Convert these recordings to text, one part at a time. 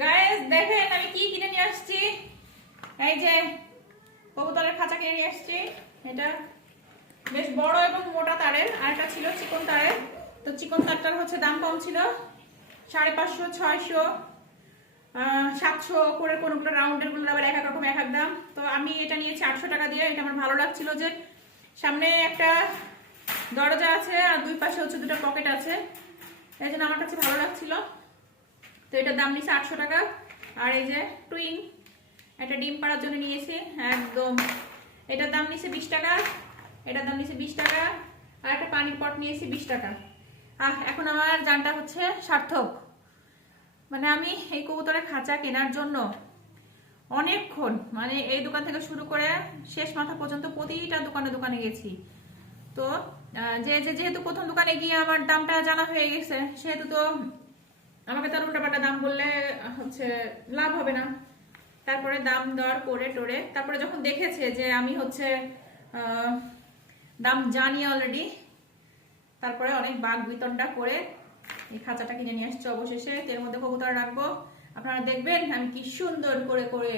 Guys দেখেন আমি কি কিনে নিয়ে আসছি? এই যে, কবুতরের খাঁচা কিনে নিয়ে আসছি। এটা বেশ বড় এবং মোটা তারের, আর একটা ছিল চিকন তারের। তো চিকন তারটার হচ্ছে দাম কম ছিল, সাড়ে পাঁচশো, ছয়শো সাতশো করে কোনোগুলো রাউন্ডেরগুলো আবার এক এক রকম, এক এক দাম। তো আমি এটা নিয়েছি আটশো টাকা দিয়ে, এটা আমার ভালো লাগছিল যে সামনে একটা দরজা আছে, আর দুই পাশে হচ্ছে দুটো পকেট আছে। এই জন্য আমার কাছে ভালো লাগছিল। তো এটার দাম নিয়েছে আটশো টাকা। আর এই যে টুইং একটা ডিম পাড়ার জন্য নিয়েছি, একদম। এটার দাম নিয়েছে বিশ টাকা, এটার দাম নিয়েছে বিশ টাকা, আর একটা পানির পট নিয়েছি বিশ টাকা। আহ, এখন আমার জানটা হচ্ছে সার্থক। মানে আমি এই কবুতরের খাঁচা কেনার জন্য অনেকক্ষণ মানে এই দোকান থেকে শুরু করে শেষ মাথা পর্যন্ত প্রতিটা দোকানে দোকানে গেছি। তো যে, যেহেতু প্রথম দোকানে গিয়ে আমার দামটা জানা হয়ে গেছে, সেহেতু তো আমাকে তার উল্টাপাল্টা দাম বললে, হচ্ছে, লাভ হবে না। তারপরে দাম দর করে টোরে, তারপরে যখন দেখেছে যে আমি হচ্ছে দাম জানি অলরেডি তারপরে অনেক বাঘ বিতণ্ডা করে এই খাঁচাটা কিনে নিয়ে আসছে অবশেষে। এর মধ্যে কবুতর রাখব। আপনারা দেখবেন, আমি কি সুন্দর করে করে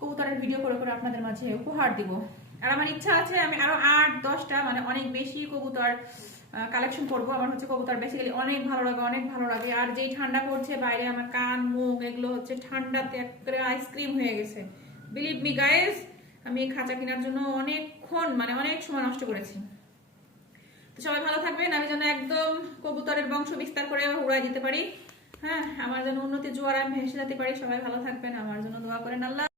কবুতরের ভিডিও করে করে আপনাদের মাঝে উপহার দিব। আর আমার ইচ্ছা আছে আমি আরও আট, দশটা মানে অনেক বেশি কবুতর কালেকশন করব। আমার হচ্ছে কবুতর বেসিক্যালি অনেক ভালো লাগে, অনেক ভালো লাগে। আর যেই ঠান্ডা পড়ছে বাইরে, আমার কান, মুখ, এগুলো হচ্ছে ঠান্ডাতে একেবারে আইসক্রিম হয়ে গেছে। বিলিভ মি গাইস আমি খাঁচা কেনার জন্য অনেকক্ষণ মানে অনেক সময় নষ্ট করেছি। তো সবাই ভালো থাকবেন, আমি যেন একদম কবুতরের বংশ বিস্তার করে উড়াই দিতে পারি। হ্যাঁ আমার যেন উন্নতি জোয়ার আমি ভেসে যেতে পারি। সবাই ভালো থাকবেন, আমার জন্য দোয়া করেন আল্লাহ।